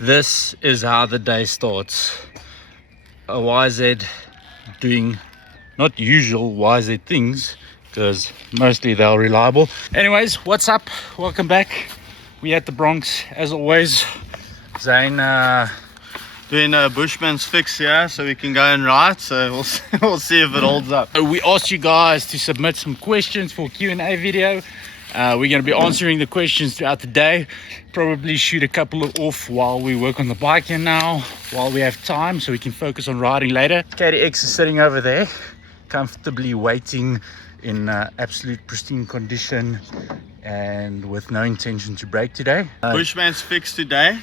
This is how the day starts. A YZ doing not usual YZ things, because mostly they're reliable. Anyways, what's up? Welcome back. We at the Bronx as always. Zane doing a bushman's fix here so we can go and ride, so we'll see if it holds up. We asked you guys to submit some questions for Q&A video. We're going to be answering the questions throughout the day. Probably shoot a couple of off while we work on the bike here now, while we have time, so we can focus on riding later. KDX is sitting over there, comfortably waiting in absolute pristine condition and with no intention to break today. Bushman's fix today.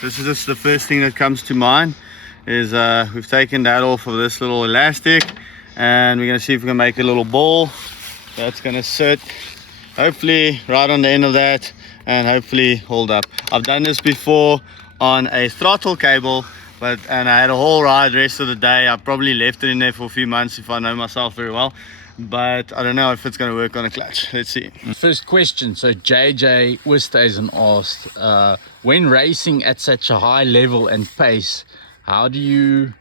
This is just the first thing that comes to mind is we've taken that off of this little elastic, and we're going to see if we can make a little ball that's going to sit hopefully right on the end of that and hopefully hold up. I've done this before on a throttle cable, and I had a whole ride the rest of the day. I probably left it in there for a few months if I know myself very well, but I don't know if it's going to work on a clutch. Let's see. First question. So JJ Westhuizen asked, when racing at such a high level and pace, how do you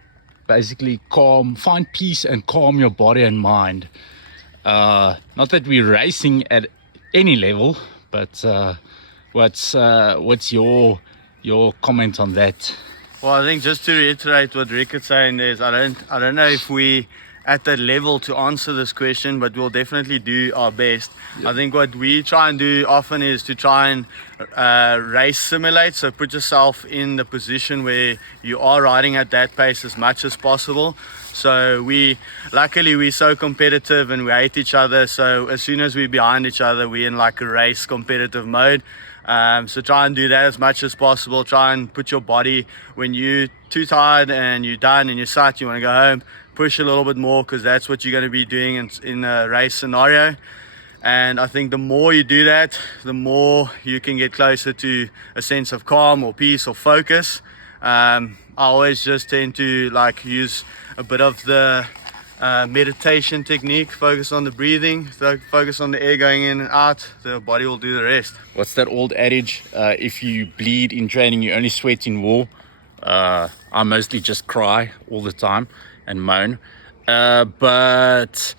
basically find peace and calm your body and mind? Not that we're racing at any level, but what's your comment on that? Well, I think just to reiterate what Rick is saying is, I don't know if we at that level to answer this question, but we'll definitely do our best. Yep. I think what we try and do often is to try and race simulate, so put yourself in the position where you are riding at that pace as much as possible. So luckily we're so competitive and we hate each other, so as soon as we're behind each other, we're in like a race competitive mode. So try and do that as much as possible. Try and put your body, when you're too tired and you're done and you're sat, you want to go home, push a little bit more, because that's what you're going to be doing in a race scenario. And I think the more you do that, the more you can get closer to a sense of calm or peace or focus. I always just tend to use a bit of the meditation technique, focus on the breathing, focus on the air going in and out, the body will do the rest. What's that old adage, if you bleed in training you only sweat in war? I mostly just cry all the time and moan, but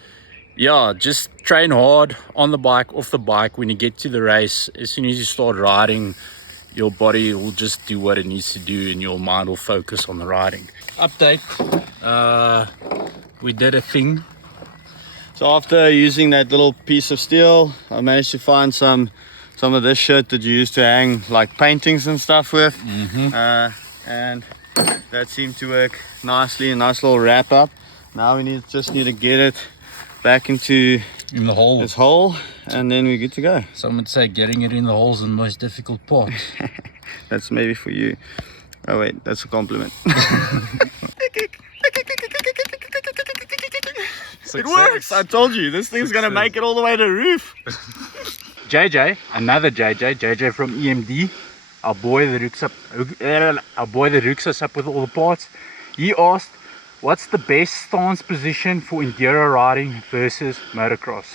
yeah, just train hard on the bike, off the bike. When you get to the race, as soon as you start riding, your body will just do what it needs to do and your mind will focus on the riding. Update, we did a thing. So after using that little piece of steel, I managed to find some of this shit that you used to hang like paintings and stuff with. And that seemed to work nicely, a nice little wrap up. Now we just need to get it back into the hole. This hole, and then we're good to go. Some would say getting it in the hole is the most difficult part. That's maybe for you. Oh wait, that's a compliment. It works! I told you, this thing's gonna make it all the way to the roof. JJ, another JJ from EMD, our boy that hooks us up with all the parts. He asked, what's the best stance position for enduro riding versus motocross?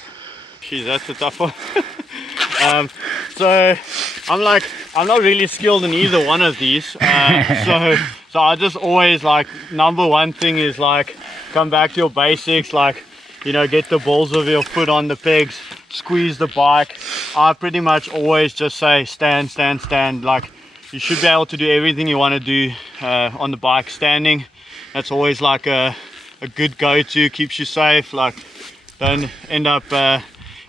Geez, that's a tough one. So I'm not really skilled in either one of these. So I just always number one thing is come back to your basics, get the balls of your foot on the pegs, squeeze the bike. I pretty much always just say stand. You should be able to do everything you want to do on the bike standing. That's always a good go-to, keeps you safe, don't end up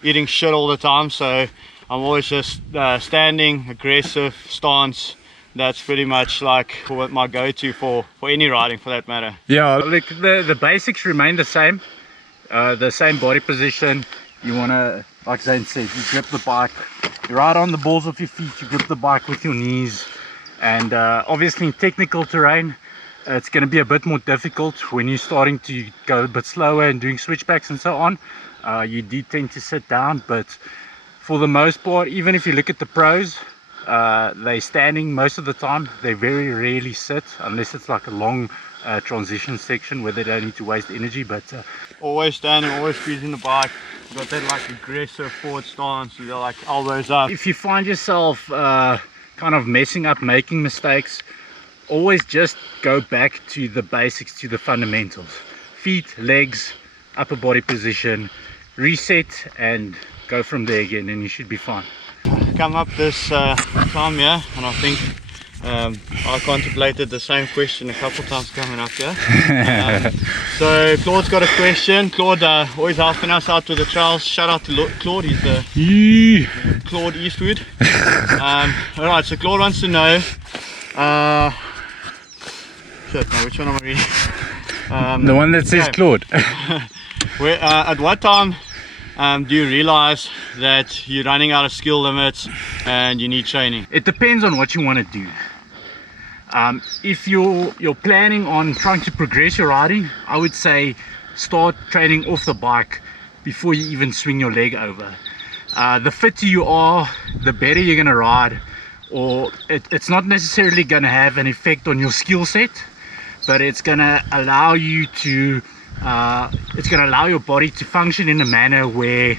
eating shit all the time. So I'm always just standing, aggressive stance. That's pretty much what my go-to for any riding for that matter. Yeah, the basics remain the same. The same body position. You want to, like Zane said, you grip the bike, you ride on the balls of your feet, you grip the bike with your knees. And obviously in technical terrain, it's going to be a bit more difficult when you're starting to go a bit slower and doing switchbacks and so on. You do tend to sit down, but for the most part, even if you look at the pros, they're standing most of the time. They very rarely sit unless it's a long transition section where they don't need to waste energy. But always standing, always squeezing the bike. You've got that aggressive forward stance with your elbows up. If you find yourself kind of messing up, making mistakes, always just go back to the basics, to the fundamentals. Feet, legs, upper body position, reset, and go from there again, and you should be fine. Come up this time here, and I think I contemplated the same question a couple times coming up here. So Claude's got a question. Claude always helping us out with the trails. Shout out to Claude, he's the Claude Eastwood. Alright, so Claude wants to know, shit, now which one am I reading? The one that says Claude. At what time do you realize that you're running out of skill limits and you need training? It depends on what you want to do. If you're planning on trying to progress your riding, I would say start training off the bike before you even swing your leg over. The fitter you are, the better you're going to ride, or it's not necessarily going to have an effect on your skill set, but it's going to allow you to it's going to allow your body to function in a manner where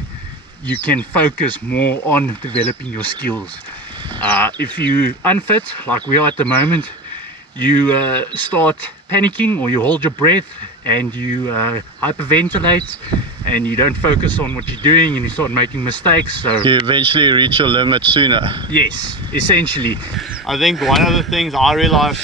you can focus more on developing your skills. If you unfit like we are at the moment, you start panicking, or you hold your breath and you hyperventilate and you don't focus on what you're doing, and you start making mistakes. So you eventually reach your limit sooner. Yes, essentially. I think one of the things I realized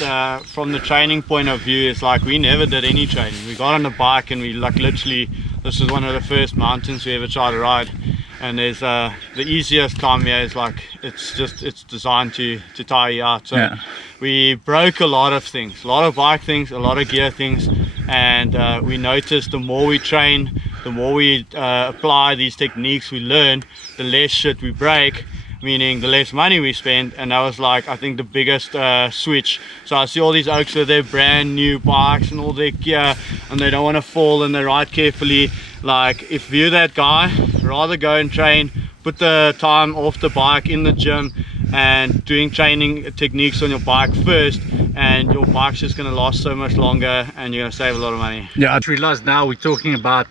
from the training point of view is like we never did any training. We got on the bike and we like literally, this is one of the first mountains we ever tried to ride, and there's the easiest climb here is like it's designed to tire you out. So yeah. We broke a lot of things, a lot of bike things, a lot of gear things, and we noticed the more we train, the more we apply these techniques we learn, the less shit we break, meaning the less money we spend. And that was like I think the biggest switch. So I see all these oaks with their brand new bikes and all their gear, and they don't want to fall and they ride carefully. Like if you're that guy, rather go and train, put the time off the bike in the gym and doing training techniques on your bike first, and your bike's just going to last so much longer and you're going to save a lot of money. Yeah, I realize now we're talking about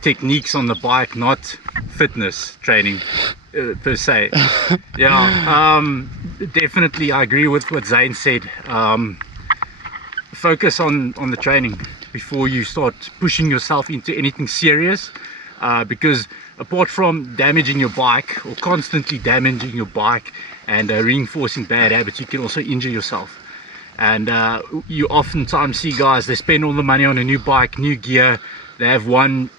techniques on the bike, not fitness training per se. Yeah, definitely I agree with what Zane said. Focus on the training before you start pushing yourself into anything serious, because apart from damaging your bike or constantly damaging your bike and reinforcing bad habits, you can also injure yourself. And you oftentimes see guys, they spend all the money on a new bike, new gear, they have one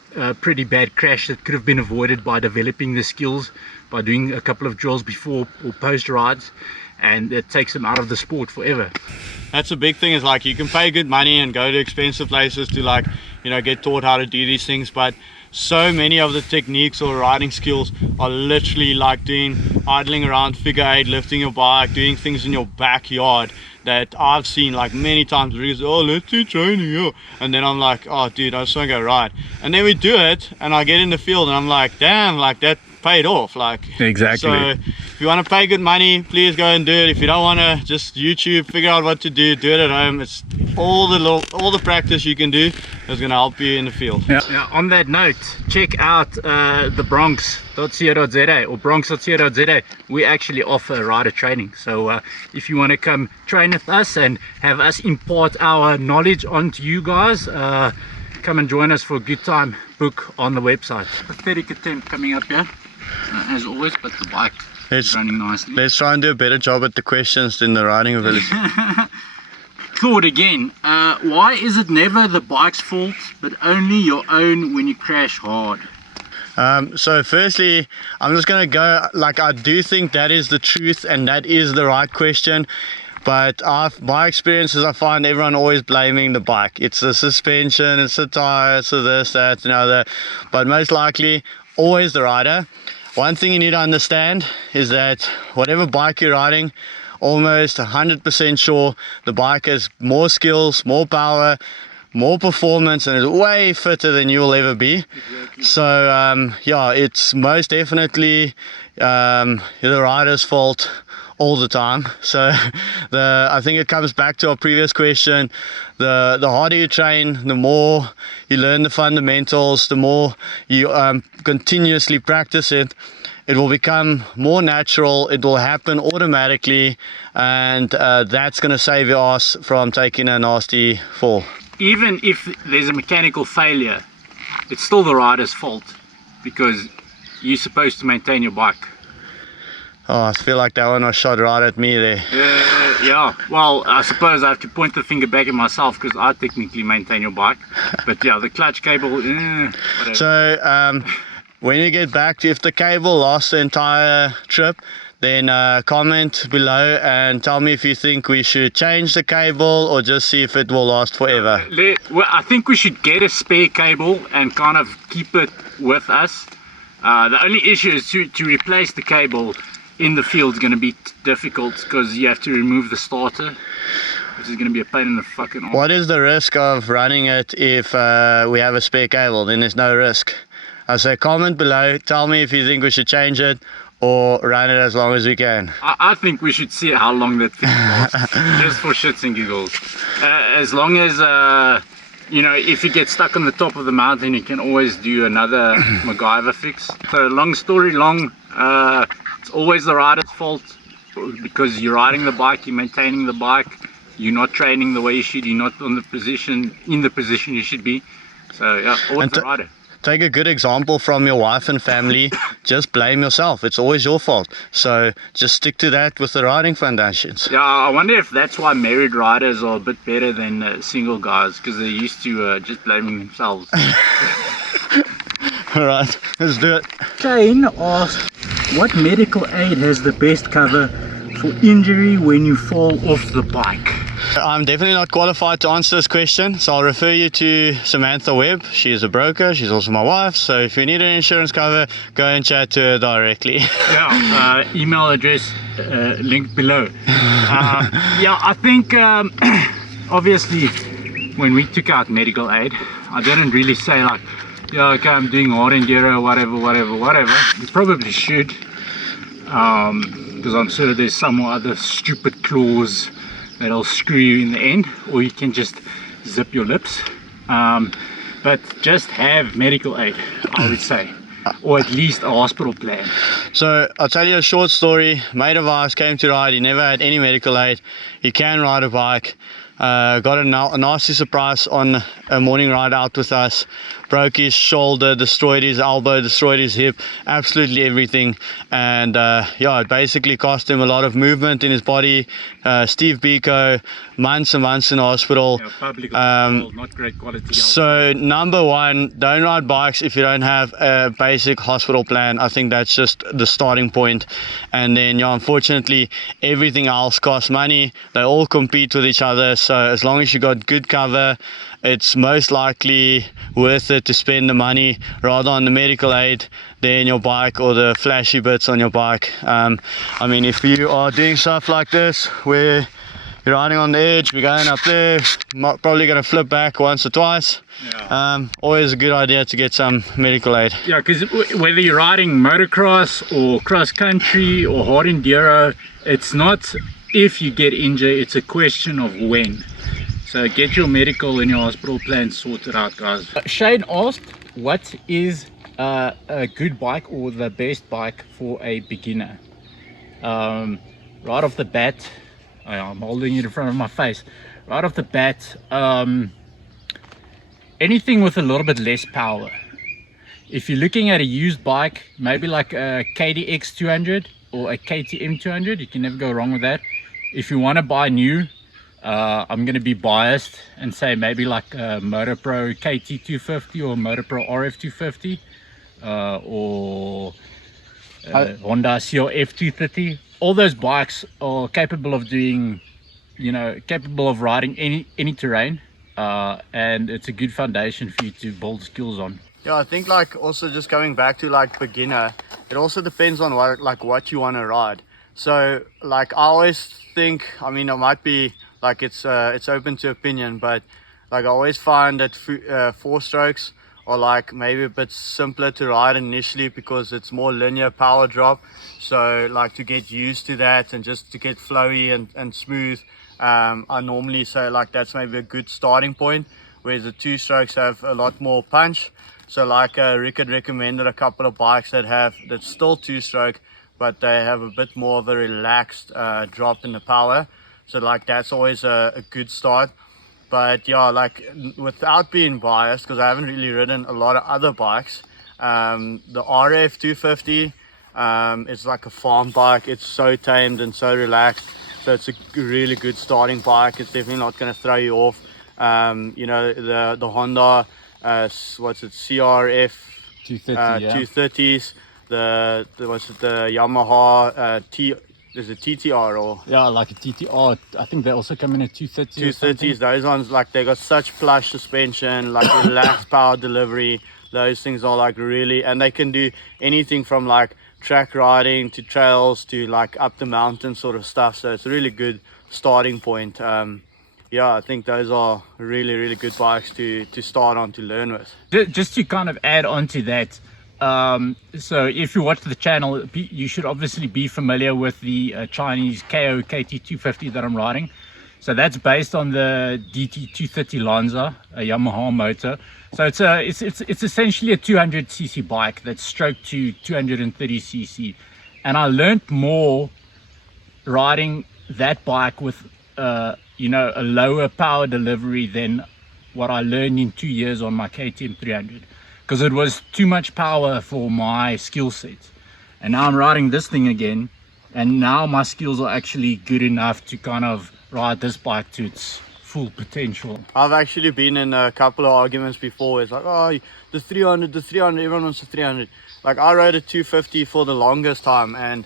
pretty bad crash that could have been avoided by developing the skills, by doing a couple of drills before or post rides, and it takes them out of the sport forever. That's a big thing, is like you can pay good money and go to expensive places to, like, you know, get taught how to do these things, but so many of the techniques or riding skills are literally like doing idling around, figure eight, lifting your bike, doing things in your backyard that I've seen like many times. Because, oh, let's do training here, and then I'm like, oh dude, I just want to go ride, and then we do it and I get in the field and I'm like, damn, like that paid off. Like, exactly. So if you want to pay good money, please go and do it. If you don't want to, just YouTube, figure out what to do it at home. It's all the practice you can do is going to help you in the field. Yeah, on that note, check out the bronx.co.za or bronx.co.za. We actually offer rider training, so if you want to come train with us and have us impart our knowledge onto you guys, come and join us for a good time. Book on the website. Pathetic attempt coming up here, as always, but the bike is running nicely. Let's try and do a better job at the questions than the riding ability. Claude again, why is it never the bike's fault but only your own when you crash hard? So firstly, I'm just going to go, like, I do think that is the truth and that is the right question. But my experiences, I find everyone always blaming the bike. It's the suspension, it's the tire, it's the this, that, and other. But most likely, always the rider. One thing you need to understand is that whatever bike you're riding, almost 100% sure the bike has more skills, more power, more performance, and is way fitter than you'll ever be. Exactly. So yeah, it's most definitely the rider's fault all the time. So I think it comes back to our previous question. The harder you train, the more you learn the fundamentals, the more you continuously practice it, it will become more natural, it will happen automatically, and that's going to save your ass from taking a nasty fall. Even if there's a mechanical failure, it's still the rider's fault because you're supposed to maintain your bike. Oh, I feel like that one was shot right at me there. Yeah, well, I suppose I have to point the finger back at myself because I technically maintain your bike. But yeah, the clutch cable, whatever. So, when you get back, if the cable lasts the entire trip, then comment below and tell me if you think we should change the cable or just see if it will last forever. Well, I think we should get a spare cable and kind of keep it with us. The only issue is to replace the cable in the field is going to be difficult because you have to remove the starter, which is going to be a pain in the fucking arm. What is the risk of running it if we have a spare cable? Then there's no risk. I say comment below, tell me if you think we should change it or run it as long as we can. I think we should see how long that thing lasts, just for shits and giggles. As long as, you know, if you get stuck on the top of the mountain, you can always do another MacGyver fix. So long story long, it's always the rider's fault because you're riding the bike, you're maintaining the bike, you're not training the way you should, you're not in the position you should be. So yeah, always the rider. Take a good example from your wife and family. Just blame yourself. It's always your fault. So just stick to that with the riding foundations. Yeah, I wonder if that's why married riders are a bit better than single guys, because they're used to just blaming themselves. Alright, let's do it. Jane asked, what medical aid has the best cover for injury when you fall off the bike? I'm definitely not qualified to answer this question, so I'll refer you to Samantha Webb. She's a broker, she's also my wife, so if you need an insurance cover, go and chat to her directly. Yeah, email address linked below. Yeah, I think obviously when we took out medical aid, I didn't really say like, yeah, okay, I'm doing hard enduro, whatever. You probably should, because I'm sure there's some other stupid clause that'll screw you in the end, or you can just zip your lips. But just have medical aid, I would say, or at least a hospital plan. So I'll tell you a short story. Mate of ours came to ride, he never had any medical aid, he can ride a bike, got a nasty surprise on a morning ride out with us, broke his shoulder, destroyed his elbow, destroyed his hip, absolutely everything. And yeah, it basically cost him a lot of movement in his body. Steve Biko, months and months in the hospital. Yeah, public hospital, not great quality. So number one, don't ride bikes if you don't have a basic hospital plan. I think that's just the starting point. And then yeah, unfortunately everything else costs money. They all compete with each other, so as long as you got good cover, it's most likely worth it to spend the money rather on the medical aid than your bike or the flashy bits on your bike. I mean, if you are doing stuff like this where you're riding on the edge, we're going up there, probably going to flip back once or twice. Yeah. Always a good idea to get some medical aid. Yeah, because whether you're riding motocross or cross country or hard enduro, it's not if you get injured, it's a question of when. So get your medical and your hospital plan sorted out, guys. Shane asked, what is a good bike or the best bike for a beginner? Right off the bat, I'm holding it in front of my face. Right off the bat, anything with a little bit less power. If you're looking at a used bike, maybe like a KDX 200 or a KTM 200, you can never go wrong with that. If you want to buy new, I'm going to be biased and say maybe like a MotoPro KT250 or MotoPro RF250 or Honda CRF 230. All those bikes are capable of doing, you know, capable of riding any terrain, and it's a good foundation for you to build skills on. Yeah, I think like also just going back to like beginner, it also depends on what you want to ride. So like I always think, I mean, it might be like it's open to opinion, but like I always find that 4-strokes are like maybe a bit simpler to ride initially because it's more linear power drop. So like to get used to that and just to get flowy and smooth, I normally say like that's maybe a good starting point. whereas the two strokes have a lot more punch. So like Rick had recommended a couple of bikes that's still two stroke, but they have a bit more of a relaxed drop in the power. So like that's always a good start. But yeah, like without being biased, because I haven't really ridden a lot of other bikes, the RF 250, it's like a farm bike. It's so tamed and so relaxed. So it's a really good starting bike. It's definitely not going to throw you off. You know, the Honda, what's it, CRF 230s, the Yamaha there's a TTR or like a TTR. I think they also come in at 230. 230s. Those ones, like, they got such plush suspension, like relaxed power delivery. Those things are like really, and they can do anything from like track riding to trails to like up the mountain sort of stuff. So it's a really good starting point. Yeah, I think those are really good bikes to start on, to learn with. Just to kind of add on to that, so if you watch the channel, you should obviously be familiar with the Chinese KO KT250 that I'm riding. So that's based on the DT230 Lanza, a Yamaha motor. So it's essentially a 200cc bike that's stroked to 230cc, and I learned more riding that bike with you know, a lower power delivery than what I learned in 2 years on my KTM 300, because it was too much power for my skill set. And now I'm riding this thing again, and now my skills are actually good enough to kind of ride this bike to its full potential. I've actually been in a couple of arguments before. It's like, oh, the 300, everyone wants the 300. Like, I rode a 250 for the longest time, and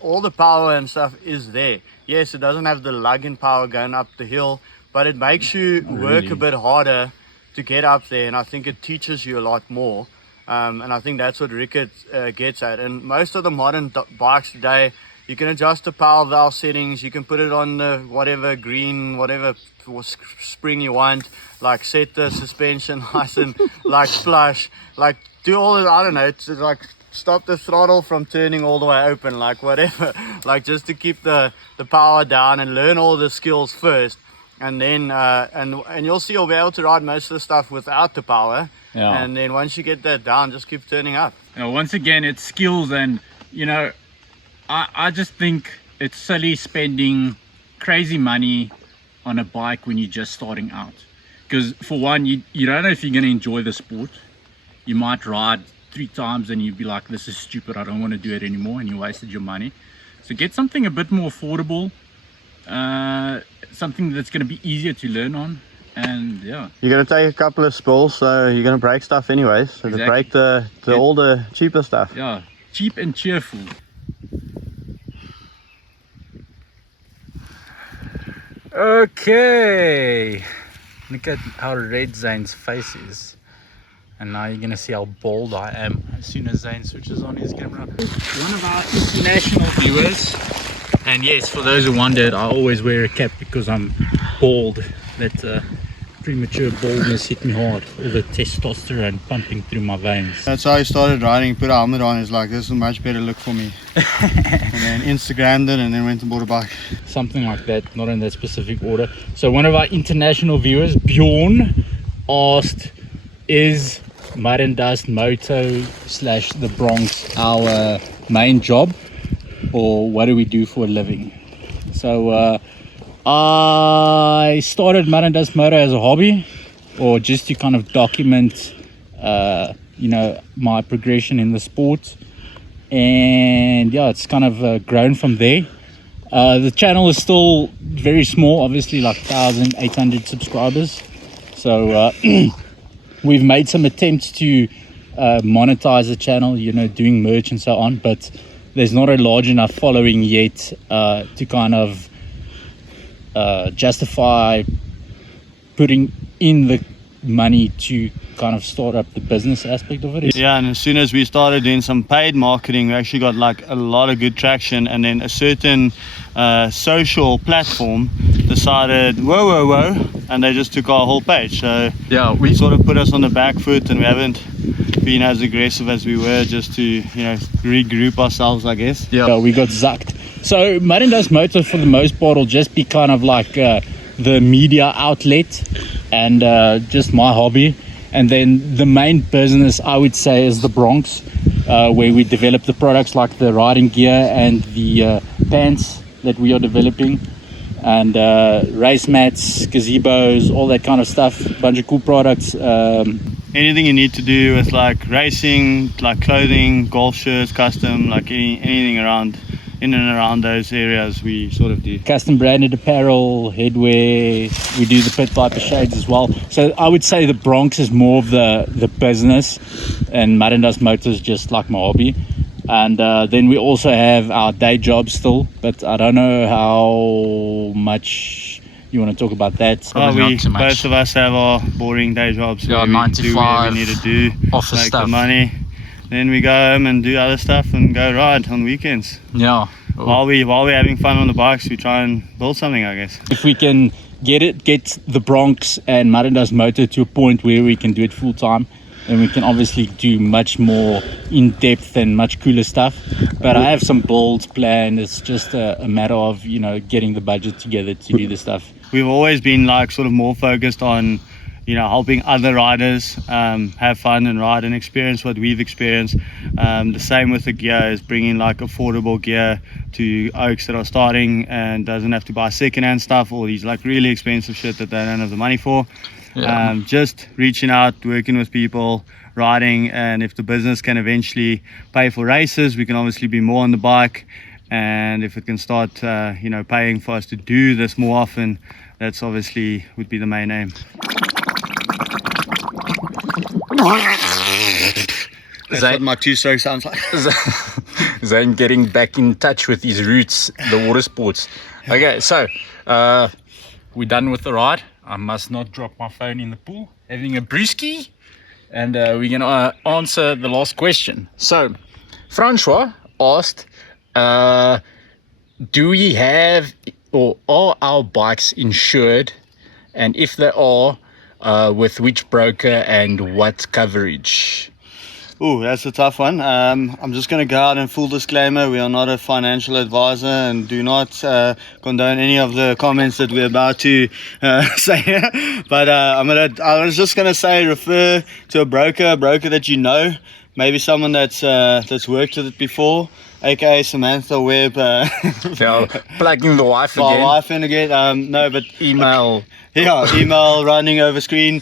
all the power and stuff is there. Yes, it doesn't have the lugging power going up the hill, but it makes you work a bit harder to get up there, and I think it teaches you a lot more. And I think that's what Rickett gets at. And most of the modern bikes today, you can adjust the power valve settings, you can put it on the whatever green, whatever spring you want, like set the suspension nice and like flush, like do all the, I don't know, it's like stop the throttle from turning all the way open, like whatever, like just to keep the power down and learn all the skills first. And then and you'll see you'll be able to ride most of the stuff without the power. Yeah. And then once you get that down, just keep turning up. You know, once again, it's skills. And you know, I just think it's silly spending crazy money on a bike when you're just starting out, because for one, you don't know if you're going to enjoy the sport. You might ride 3 times and you'd be like, this is stupid, I don't want to do it anymore, and you wasted your money. So get something a bit more affordable, something that's going to be easier to learn on. And yeah, you're going to take a couple of spills, so you're going to break stuff anyways. So exactly. To break all the cheaper stuff. Yeah, cheap and cheerful. Okay, look at how red Zane's face is, and now you're gonna see how bald I am as soon as Zane switches on his camera. One of our international viewers, and yes, for those who wondered, I always wear a cap because I'm bald. That premature baldness hit me hard, all the testosterone pumping through my veins. That's how I started riding. Put a helmet on, it's like, this is a much better look for me. And then Instagrammed it and then went and bought a bike. Something like that, not in that specific order. So one of our international viewers, Bjorn, asked, is Mud and Dust Moto / the Bronx our main job, or what do we do for a living? So I started Mud and Dust Moto as a hobby, or just to kind of document you know, my progression in the sport. And yeah, it's kind of grown from there. The channel is still very small, obviously, like 1,800 subscribers. So we've made some attempts to monetize the channel, you know, doing merch and so on, but there's not a large enough following yet to kind of justify putting in the money to kind of start up the business aspect of it. Yeah, and as soon as we started doing some paid marketing, we actually got like a lot of good traction, and then a certain social platform decided whoa, and they just took our whole page. So yeah, we sort of put us on the back foot, and we haven't been as aggressive as we were, just to, you know, regroup ourselves, I guess. Yeah, we got zucked. So Mud and Dust Motor for the most part will just be kind of like the media outlet and just my hobby. And then the main business, I would say, is the Bronx, where we develop the products like the riding gear and the pants that we are developing, and race mats, gazebos, all that kind of stuff. Bunch of cool products. Anything you need to do with like racing, like clothing, golf shirts, custom, like anything around in and around those areas, we sort of do. Custom branded apparel, headwear. We do the pit viper shades as well. So I would say the Bronx is more of the business, and Mud and Dust Motors just like my hobby. And then we also have our day job still, but I don't know how much you want to talk about that. Both of us have our boring day jobs. Yeah, where 9 we to do 5 whatever we need to do, office make stuff. the money. Then we go home and do other stuff and go ride on weekends. Yeah. While we're having fun on the bikes, we try and build something, I guess. If we can get the Bronx and Mud and Dust Motor to a point where we can do it full time, then we can obviously do much more in depth and much cooler stuff. But I have some builds planned. It's just a matter of, you know, getting the budget together to do the stuff. We've always been like sort of more focused on, you know, helping other riders have fun and ride and experience what we've experienced. The same with the gear, is bringing like affordable gear to oaks that are starting and doesn't have to buy secondhand stuff, all these like really expensive shit that they don't have the money for. Yeah. Just reaching out, working with people, riding, and if the business can eventually pay for races, we can obviously be more on the bike. And if it can start, you know, paying for us to do this more often, that's obviously would be the main aim. That's what my two-stroke sounds like. Zane getting back in touch with his roots, the water sports. Okay, so we're done with the ride. I must not drop my phone in the pool. Having a brewski, and we're gonna answer the last question. So, Francois asked, do we have or are our bikes insured? And if they are, with which broker and what coverage? Oh, that's a tough one. I'm just going to go out and full disclaimer, we are not a financial advisor and do not condone any of the comments that we're about to say. But I was just going to say, refer to a broker that you know, maybe someone that's worked with it before, aka Samantha Webb. Yeah, plugging the wife My again. wife in again. No, but Email. yeah, email running over screen.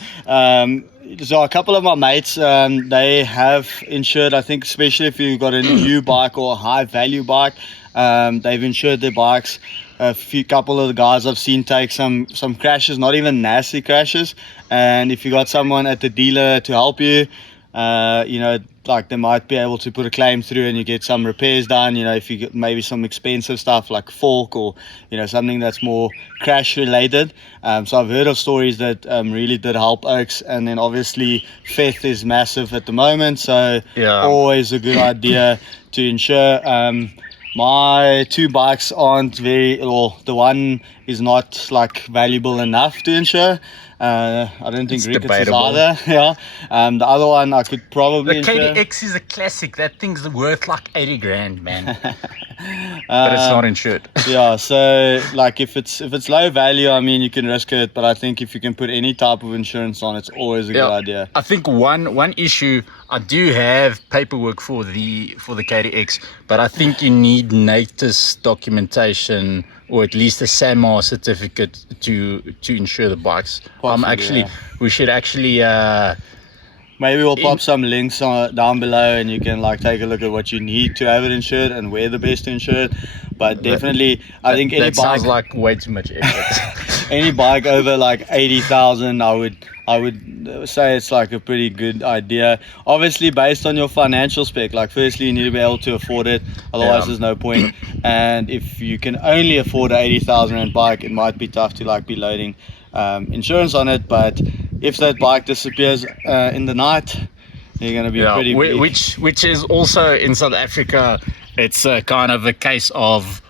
So a couple of my mates, they have insured, I think, especially if you've got a new bike or a high value bike, they've insured their bikes. Couple of the guys I've seen take some crashes, not even nasty crashes. And if you got someone at the dealer to help you, you know, like they might be able to put a claim through and you get some repairs done, you know, if you get maybe some expensive stuff like fork or, you know, something that's more crash related. So I've heard of stories that really did help oaks. And then obviously theft is massive at the moment, so Yeah. always a good idea to insure. My two bikes aren't the one is not like valuable enough to insure. I don't think It's Ricketts is debatable. either. Yeah. The other one I could probably The insure. KDX is a classic. That thing's worth like 80 grand, man. But it's not insured. Yeah, so like if it's low value, I mean you can risk it, but I think if you can put any type of insurance on, it's always a good idea. I think one issue, I do have paperwork for the KDX, but I think you need NATIS documentation or at least a SAMAR certificate to insure the bikes. Possibly, We should actually maybe we'll pop some links down below and you can like take a look at what you need to have it insured and where the best to insure it. But definitely, I think any that bike, sounds like way too much effort. any bike over like 80,000, I would say it's like a pretty good idea. Obviously based on your financial spec, like firstly you need to be able to afford it, otherwise there's no point. And if you can only afford an 80,000 rand bike, it might be tough to like be loading insurance on it. But if that bike disappears in the night, you're going to be pretty big. which is also in South Africa, it's kind of a case of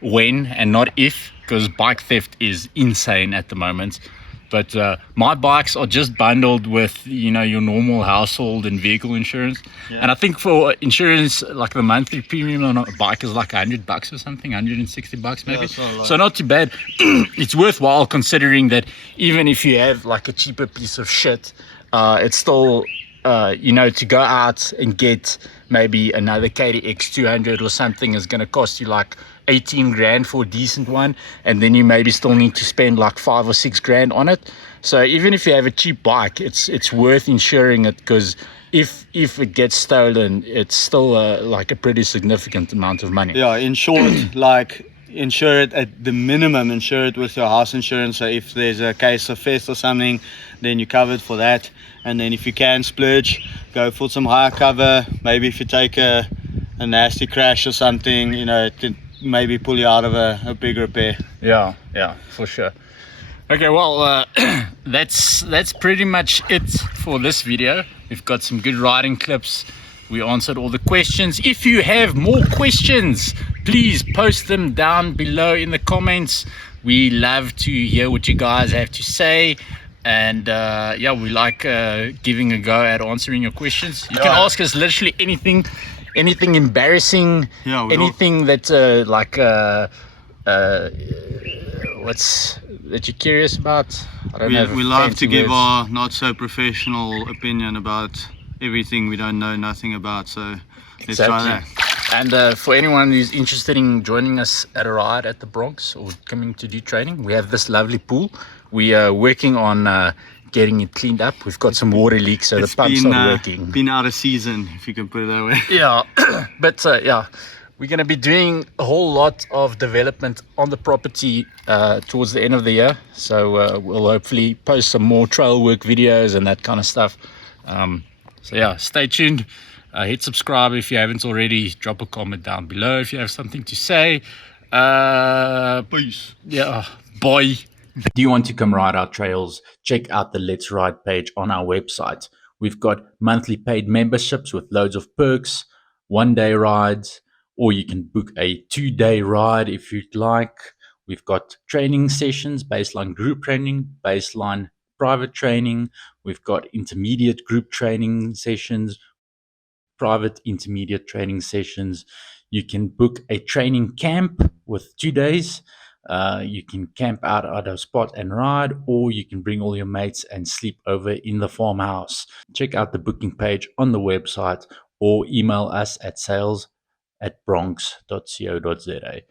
when and not if, because bike theft is insane at the moment. But my bikes are just bundled with, you know, your normal household and vehicle insurance. Yeah. And I think for insurance, like the monthly premium on a bike is like $100 or something, $160 maybe. Yeah, So not too bad. It's worthwhile considering that even if you have like a cheaper piece of shit, it's still, you know, to go out and get maybe another KDX 200 or something is going to cost you like 18 grand for a decent one, and then you maybe still need to spend like 5 or 6 grand on it. So even if you have a cheap bike, it's worth insuring it, because if it gets stolen, it's still like a pretty significant amount of money. Yeah, in short, like insure it at the minimum, insure it with your house insurance. So if there's a case of theft or something, then you're covered for that. And then if you can splurge, go for some higher cover. Maybe if you take a nasty crash or something, you know, it can maybe pull you out of a big repair. Yeah, for sure. Okay, well, that's pretty much it for this video. We've got some good riding clips. We answered all the questions. If you have more questions, please post them down below in the comments. We love to hear what you guys have to say. And yeah, we like giving a go at answering your questions. You can ask us literally anything embarrassing, anything that what's that you're curious about. I don't know. We love to give our not so professional opinion about everything we don't know nothing about. So let's try that. And for anyone who's interested in joining us at a ride at the Bronx or coming to do training, we have this lovely pool. We are working on getting it cleaned up. We've got some water leaks, so the pump's not working. Been out of season, if you can put it that way. Yeah, but yeah, we're going to be doing a whole lot of development on the property towards the end of the year. So we'll hopefully post some more trail work videos and that kind of stuff. So yeah, stay tuned. Hit subscribe if you haven't already. Drop a comment down below if you have something to say. Peace. Yeah, bye. Do you want to come ride our trails? Check out the Let's Ride page on our website. We've got monthly paid memberships with loads of perks, one-day rides, or you can book a 2-day ride if you'd like. We've got training sessions, baseline group training, baseline private training. We've got intermediate group training sessions, private intermediate training sessions. You can book a training camp with 2 days. You can camp out at a spot and ride, or you can bring all your mates and sleep over in the farmhouse. Check out the booking page on the website or email us at sales@bronx.co.za.